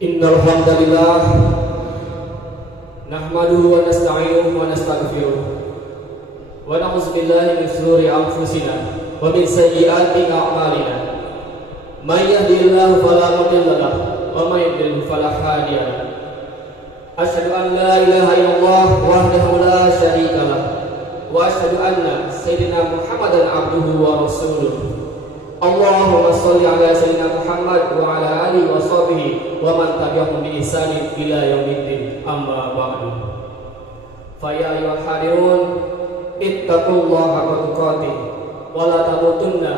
Innal hamdalillah nahmaduhu wa nasta'inuhu wa nastaghfiruh wa na'udzu billahi min shururi anfusina wa min sayyiati a'malina. May yahdihillahu fala mudilla lahu wa may yudlil fala hadiya lahu. Asyhadu an la ilaha illallah wahdahu la syarika lahu wa asyhadu anna sayyidina Muhammadan abduhu wa rasuluh. Allahumma sholli ala sayyidina Muhammad wa ala alihi wa sahbihi wa man tabi'ahum bi ihsanin ila yaumiddin. Amma ba'du. Fa ya ayyuhal hadirun ittaqullaha haqqa tuqatih wa la tamutunna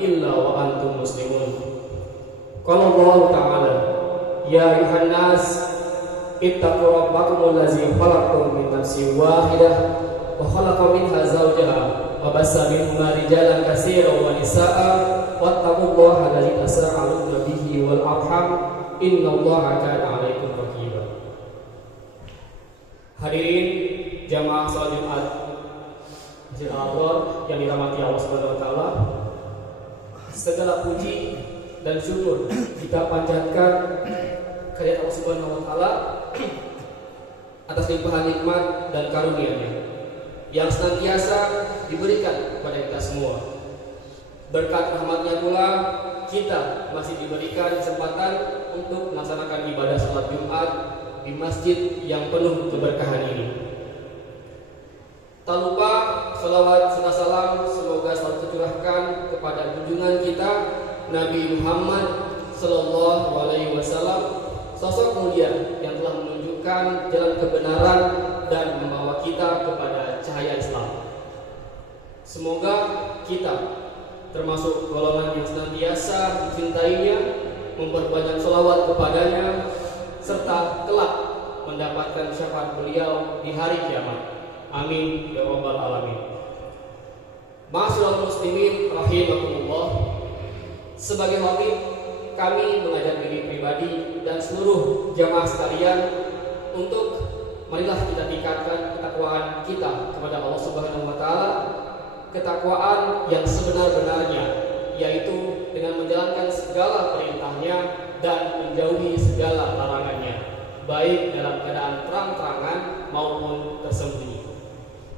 illa wa antum muslimun. Qala Allah ta'ala ya ayyuhan nas ittaqu rabbakum allazi khalaqakum min nafsin wahidah wa khalaqa minha zawjaha wa bassa minhuma rijalan katsiran wa nisaa'a wattaqullaha allazi tasaaluna bihi wal arham innallaha kana 'alaikum raqiba. Hadirin jamaah salat Jumat Masjid Al-Abrar yang dirahmati Allah Subhanahu wa taala, segala puji dan syukur kita panjatkan kehadirat Allah Subhanahu wa taala atas limpahan nikmat dan karunia-Nya yang senantiasa diberikan kepada kita semua. Berkat rahmat-Nya pula kita masih diberikan kesempatan untuk melaksanakan ibadah salat Jumat di masjid yang penuh keberkahan ini. Tak lupa salawat serta salam semoga selalu tercurahkan kepada junjungan kita Nabi Muhammad sallallahu alaihi wasallam, sosok mulia yang telah menunjukkan jalan kebenaran dan membawa kita kepada cahaya Islam. Semoga kita termasuk golongan yang senantiasa mencintainya, memperbanyak sholawat kepadanya, serta kelak mendapatkan syafaat beliau di hari kiamat. Amin ya rabbal alamin. Ma'asyiral muslimin rahimakumullah. Sebagai khatib, kami mengajak diri pribadi dan seluruh jamaah sekalian untuk marilah kita tingkatkan ketakwaan kita kepada Allah Subhanahu wa taala, ketakwaan yang sebenar-benarnya, yaitu dengan menjalankan segala perintahnya dan menjauhi segala larangannya, baik dalam keadaan terang-terangan maupun tersembunyi.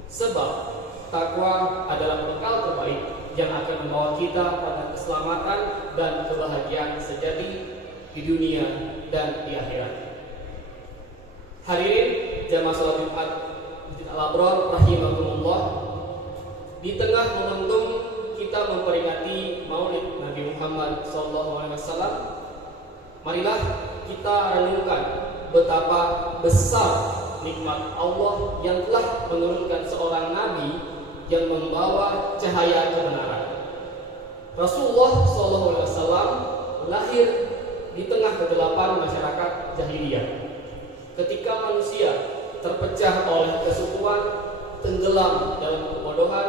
Sebab takwa adalah bekal terbaik yang akan membawa kita pada keselamatan dan kebahagiaan sejati di dunia dan di akhirat. Hadirin jamaah salat Jumat Masjid Al-Abrar rahimakumullah. Di tengah momentum kita memperingati Maulid Nabi Muhammad SAW, marilah kita renungkan betapa besar nikmat Allah yang telah menurunkan seorang Nabi yang membawa cahaya kebenaran. Rasulullah SAW lahir di tengah kegelapan masyarakat jahiliyah, ketika manusia terpecah oleh kesukuan, tenggelam dalam kebodohan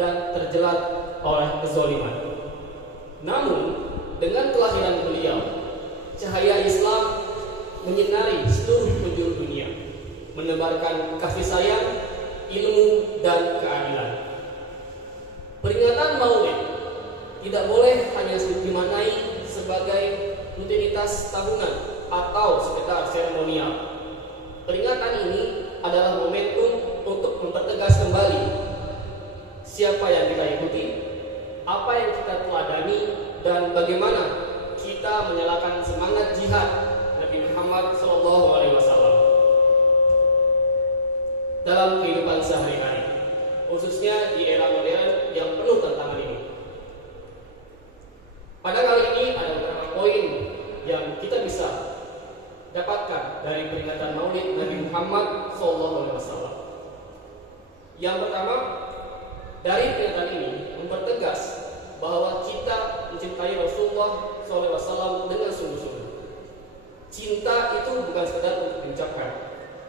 dan terjelat oleh kezaliman. Namun dengan kelahiran beliau, cahaya Islam menyinari seluruh penjuru dunia, menebarkan kasih sayang, ilmu dan keadilan. Peringatan Maulid tidak boleh hanya dimaknai sebagai rutinitas tahunan atau sekedar seremonial. Peringatan ini adalah momentum untuk mempertegas kembali siapa yang kita ikuti, apa yang kita teladani, dan bagaimana kita menyalakan semangat jihad Nabi Muhammad SAW dalam kehidupan sehari-hari, khususnya di era modern yang penuh tantangan ini. Pada kali ini ada beberapa poin yang kita bisa dapatkan dari peringatan Maulid Nabi Muhammad SAW. Yang pertama, dari peringatan ini mempertegas bahwa kita mencintai Rasulullah SAW dengan sungguh-sungguh. Cinta itu bukan sekedar untuk diucapkan,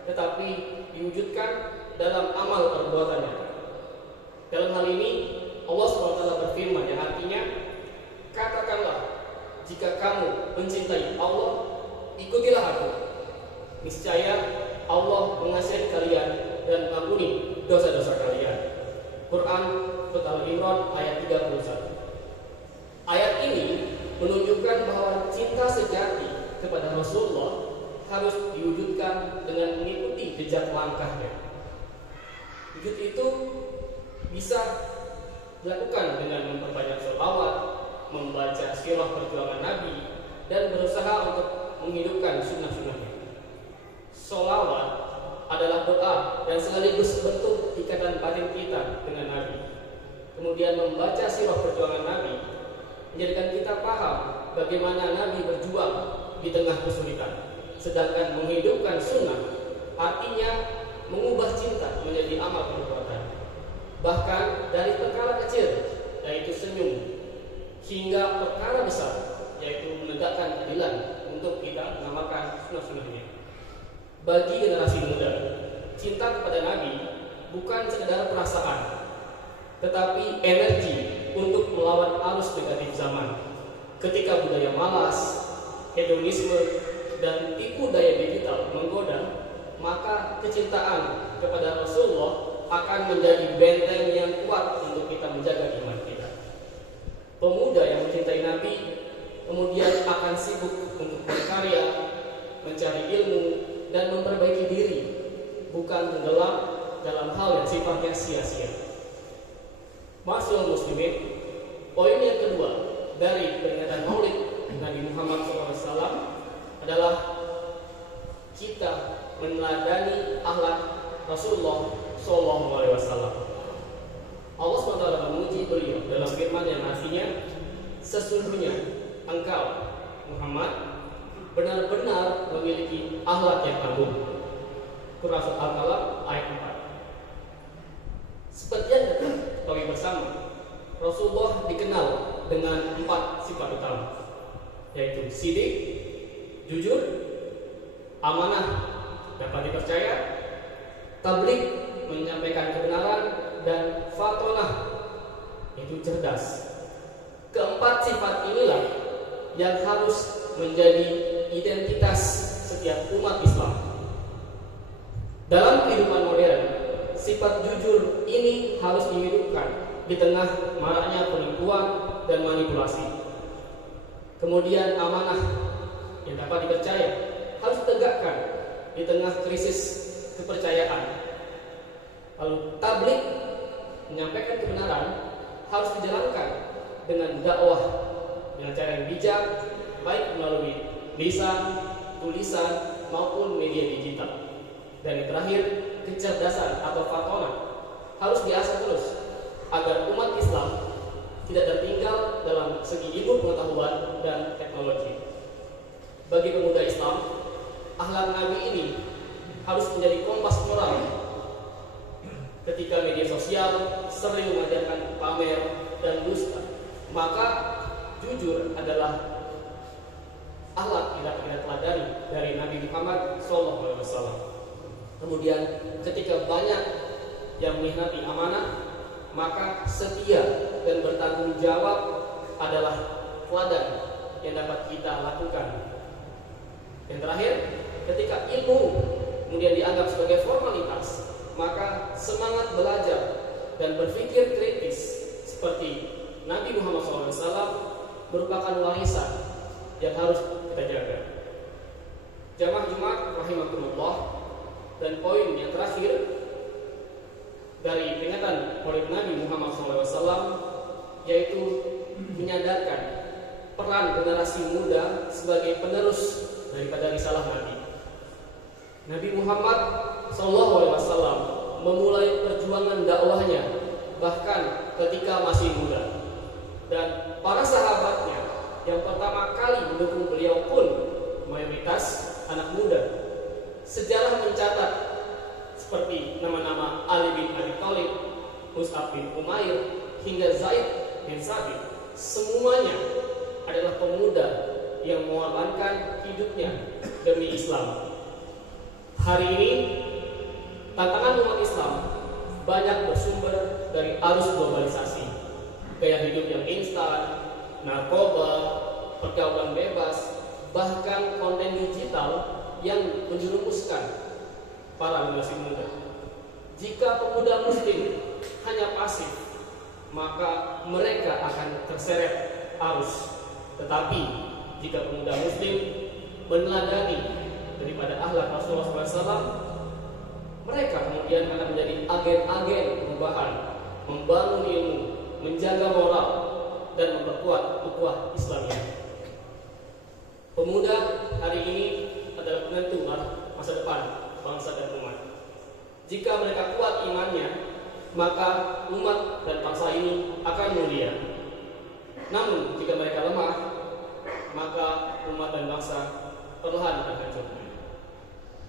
tetapi diwujudkan dalam amal perbuatannya. Dalam hal ini Allah SWT berfirman yang artinya, katakanlah, jika kamu mencintai Allah, ikutilah aku. Niscaya Allah mengasihi kalian dan mengampuni dosa-dosa kalian. Quran Surat Al-Imran ayat 31. Ayat ini menunjukkan bahwa cinta sejati kepada Rasulullah harus diwujudkan dengan mengikuti jejak langkahnya. Wujud itu bisa dilakukan dengan memperbanyak sholawat, membaca sirah perjuangan Nabi, dan berusaha untuk menghidupkan sunnah-sunnahnya. Sholawat adalah doa dan sekaligus bentuk ikatan batin kita dengan Nabi. Kemudian membaca sirah perjuangan Nabi menjadikan kita paham bagaimana Nabi berjuang di tengah kesulitan. Sedangkan menghidupkan sunnah artinya mengubah cinta menjadi amal perbuatan. Bahkan dari perkara kecil, yaitu senyum, hingga perkara besar, yaitu menegakkan keadilan untuk kita mengamalkan sunnah-sunnahnya. Bagi generasi muda, cinta kepada Nabi bukan sekedar perasaan, tetapi energi untuk melawan arus negatif zaman. Ketika budaya malas, hedonisme, dan tipu daya digital menggoda, maka kecintaan kepada Rasulullah akan menjadi benteng yang kuat untuk kita menjaga iman kita. Pemuda yang mencintai Nabi kemudian akan sibuk untuk berkarya, mencari ilmu, dan memperbaiki diri, bukan tenggelam dalam hal yang sifatnya sia-sia. Ma'asyiral muslimin, poin yang kedua dari peringatan Maulid Nabi Muhammad SAW adalah kita meneladani akhlak Rasulullah SAW. Allah SWT memuji beliau dalam firman yang artinya, sesungguhnya engkau Muhammad benar-benar memiliki akhlak yang agung. Surah Al-Qalam ayat 4. Seperti yang kita ketahui bersama, Rasulullah dikenal dengan 4 sifat utama, yaitu sidik, jujur, amanah, dapat dipercaya, tabligh, menyampaikan kebenaran, dan fatonah, itu cerdas. Keempat sifat inilah yang harus menjadi identitas setiap umat Islam. Dalam kehidupan modern, sifat jujur ini harus dihidupkan di tengah maraknya penipuan dan manipulasi. Kemudian amanah yang dapat dipercaya harus ditegakkan di tengah krisis kepercayaan. Lalu tabligh, menyampaikan kebenaran, harus dijalankan dengan dakwah dengan cara yang bijak, baik melalui lisan, tulisan, maupun media digital. Dan yang terakhir, kecerdasan atau fatonah harus diasah terus agar umat Islam tidak tertinggal dalam segi ilmu pengetahuan dan teknologi. Bagi pemuda Islam, akhlak Nabi ini harus menjadi kompas moral. Ketika media sosial sering mengajarkan pamer dan dusta, maka jujur adalah akhlak yang kita teladani dari Nabi Muhammad SAW. Kemudian ketika banyak yang mengkhianati amanah, maka setia dan bertanggung jawab adalah teladan yang dapat kita lakukan. Yang terakhir, ketika ilmu kemudian dianggap sebagai formalitas, maka semangat belajar dan berpikir kritis seperti Nabi Muhammad SAW merupakan warisan yang harus kita jaga. Jamaah Jumat rahimakumullah. Dan poin yang terakhir dari peringatan Maulid Nabi Muhammad SAW yaitu menyadarkan peran generasi muda sebagai penerus daripada risalah Nabi. Nabi Muhammad SAW memulai perjuangan dakwahnya bahkan ketika masih muda, dan para sahabatnya yang pertama kali mendukung beliau pun mayoritas anak muda. Sejarah mencatat seperti nama-nama Ali bin Abi Thalib, Mus'ab bin Umair, hingga Zaid bin Sabit, semuanya adalah pemuda yang mengorbankan hidupnya demi Islam. Hari ini tantangan umat Islam banyak bersumber dari arus globalisasi, gaya hidup yang instan, narkoba, pergaulan bebas, bahkan konten digital yang menjerumuskan para generasi muda. Jika pemuda muslim hanya pasif, maka mereka akan terseret arus. Tetapi jika pemuda muslim meneladani daripada akhlak Rasulullah SAW, mereka kemudian akan menjadi agen-agen perubahan, membangun ilmu, menjaga moral, dan memperkuat ukhuwah Islamiyah. Pemuda hari ini adalah penentu masa depan bangsa dan umat. Jika mereka kuat imannya, maka umat dan bangsa ini akan mulia. Namun jika mereka lemah, maka umat dan bangsa perlahan akan hancur.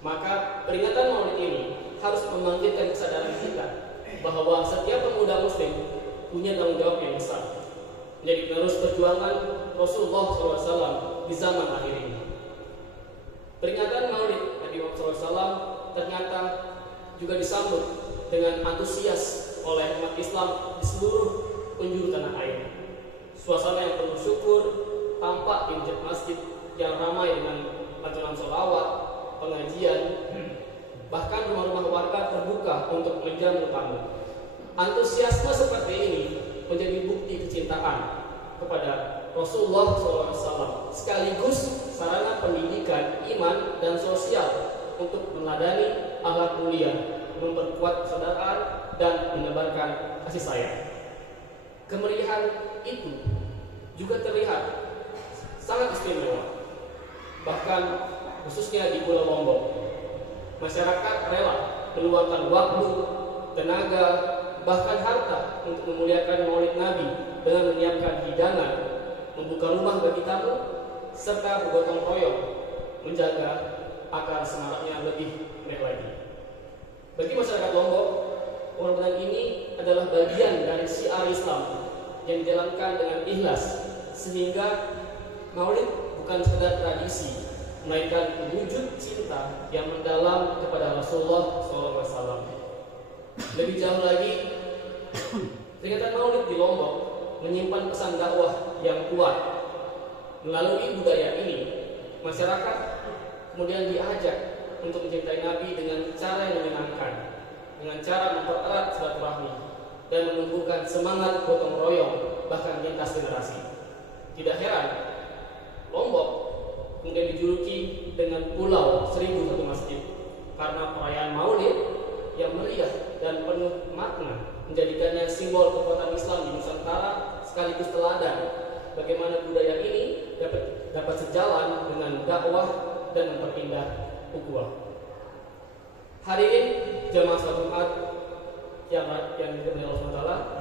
Maka peringatan Maulid ini harus membangkitkan kesadaran kita bahwa setiap pemuda Muslim punya tanggung jawab yang besar menjadi penerus perjuangan Rasulullah SAW di zaman akhir ini. Peringatan Maulid Nabi Muhammad SAW ternyata juga disambut dengan antusias oleh umat Islam di seluruh penjuru tanah air. Suasana yang penuh syukur tampak di masjid yang ramai dengan lantunan sholawat, pengajian, bahkan rumah-rumah warga terbuka untuk menjamu tamu. Antusiasme seperti ini menjadi bukti kecintaan kepada Rasulullah SAW, sekaligus sarana pendidikan iman dan sosial untuk meneladani akhlak mulia, memperkuat kesadaran dan menebarkan kasih sayang. Kemeriahan itu juga terlihat sangat istimewa, bahkan khususnya di Pulau Lombok. Masyarakat rela meluangkan waktu, tenaga, bahkan harta untuk memuliakan Maulid Nabi dengan menyiapkan hidangan, membuka rumah bagi tamu, serta bergotong royong menjaga agar semaraknya lebih meriah lagi. Bagi masyarakat Lombok, pengorbanan ini adalah bagian dari syiar Islam yang dijalankan dengan ikhlas, sehingga Maulid bukan sekedar tradisi, melainkan wujud cinta yang mendalam kepada Rasulullah SAW. Lebih jauh lagi, peringatan Maulid di Lombok menyimpan pesan dakwah yang kuat. Melalui budaya ini, masyarakat kemudian diajak untuk mencintai Nabi dengan cara yang menyenangkan, dengan cara mempererat silaturahmi dan menumbuhkan semangat gotong royong bahkan lintas generasi. Tidak heran, Lombok kemudian dijuluki dengan Pulau 1001 Masjid karena perayaan Maulid yang meriah dan penuh makna menjadikannya simbol kekuatan Islam di Nusantara, sekaligus teladan bagaimana budaya ini dapat sejalan dengan dakwah dan memperindah ukhuwah. Hari ini jamaah salat Jumat yang dimuliakan Allah SWT,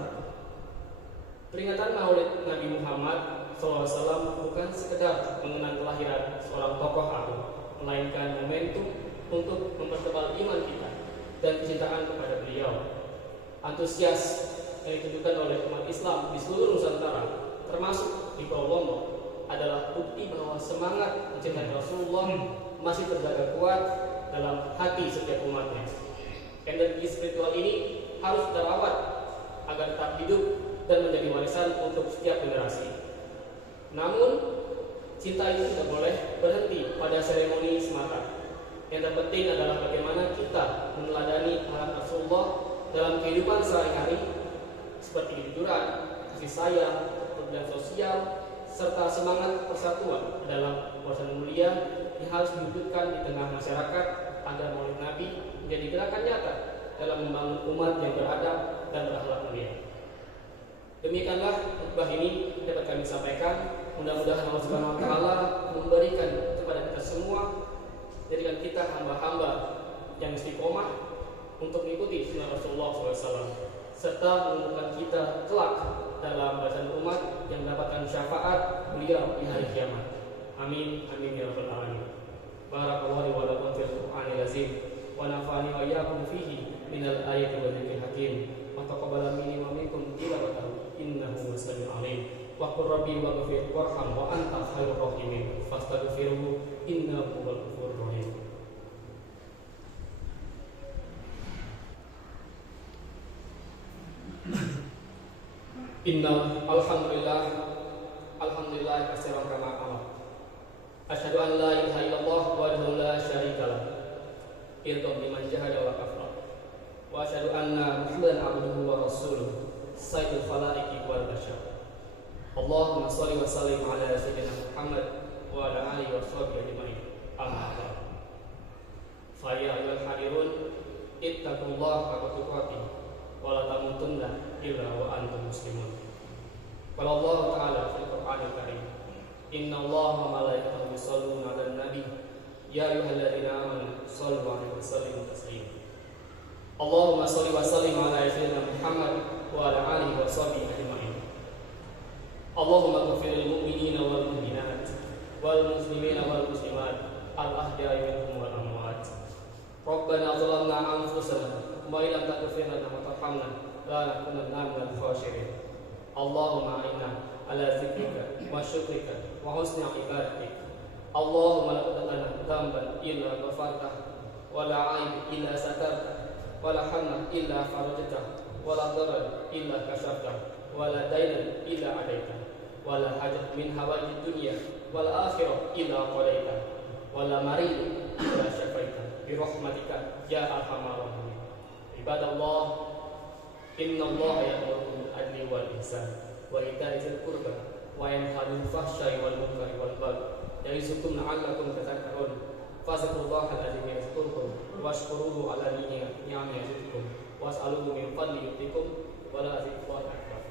peringatan Maulid Nabi Muhammad SAW bukan sekedar mengenang kelahiran seorang tokoh agung, melainkan momentum untuk mempertebal iman kita dan kecintaan kepada beliau. Antusias yang ditunjukkan oleh umat Islam di seluruh Nusantara, termasuk di Pulau Lombok, adalah bukti bahwa semangat mencintai Rasulullah masih terjaga kuat dalam hati setiap umatnya. Energi spiritual ini harus kita rawat agar tetap hidup dan menjadi warisan untuk setiap generasi. Namun, cinta itu tidak boleh berhenti pada seremoni semata. Yang terpenting adalah bagaimana kita meneladani akhlak Rasulullah dalam kehidupan sehari-hari, seperti kejujuran, kasih sayang, kepedulian sosial, serta semangat persatuan dalam warisan mulia yang harus diwujudkan di tengah masyarakat agar Maulid Nabi menjadi gerakan nyata dalam membangun umat yang beradab dan berakhlak mulia. Demikianlah khutbah ini dapat kami sampaikan. Mudah-mudahan Allah Subhanahu wa taala memberikan kepada kita semua, jadikan kita hamba-hamba yang istiqomah untuk mengikuti sunnah Rasulullah SAW, serta menumbuhkan kita kelak dalam barisan umat yang mendapatkan syafaat beliau di hari kiamat. Amin, amin ya rabbal alamin. Barakallahu wa lakum fil Qur'anil azim wa nafa'ani wa iyyakum fihi minal ayati wa dzikril hakim. Wa taqabbala minni wa minkum tilawatahu innahu samiul alim. Wa qur rabbi waghfir warham wa anta khairur rahimin. Fastaghfirhu innahu huwal ghafurur rahim. Innal alhamdulillah katsiran kama qala. Asyhadu an la ilaha illallah wahdahu la syarika lah. Irqam liman jahada wa kafara. Wa asyhadu anna Muhammadan abduhu wa rasuluh. Sayyidul khalaiqi wal bashar. Allahumma shalli wa sallim ala sayyidina Muhammad wa ala alihi wa sahbihi ajma'in. amma ba'd. Fa ya ayyuhal hadirun ittaqullaha haqqa tuqatih wa la tamutunna illa wa antum muslimun. Qala Allah Ta'ala fil Qur'anil Karim, innallaha wa malaikatahu yusholluna 'alan nabi ya ayyuhalladzina amanu shallu 'alaihi wa sallimu taslima. Allahumma shalli wa sallim ala sayyidina Muhammad wa ala alihi wa sahbihi ajma'in. Allahumma ighfir lil mu'minina wal mu'minat wal muslimina wal muslimat al ahya'i minhum wal amwat. Rabbana zalamna anfusana wa illam taghfir lana wa tarhamna la nakunanna minal khashirin. Allahumma inna ala zikrika wa syukrika wa husni ibadatik. Allahumma la tad'ana dhanban illa ghafartah wa la 'aiban illa satartah wa la hamma illa farajtah wa la darar illa kashaftah wa la daynan illa 'adaitah wa la hajat min hawaijid dunya wal akhirah illa qadaitah wa la marid illa syafaitah bi rahmatika ya arhamar rahimin. Ibadallah, innallaha ya'muru bil adli wal ihsan wa ita'i dzil qurba wa yanha 'anil fahsya'i wal munkari wal baghi ya'izukum la'allakum tadhakkarun. Fadhkurullaha alladzi yadhkurukum washkuruhu 'ala ni'amihi yazidkum was'aluhu min fadlihi yutikum wa la dzikrullahi akbar.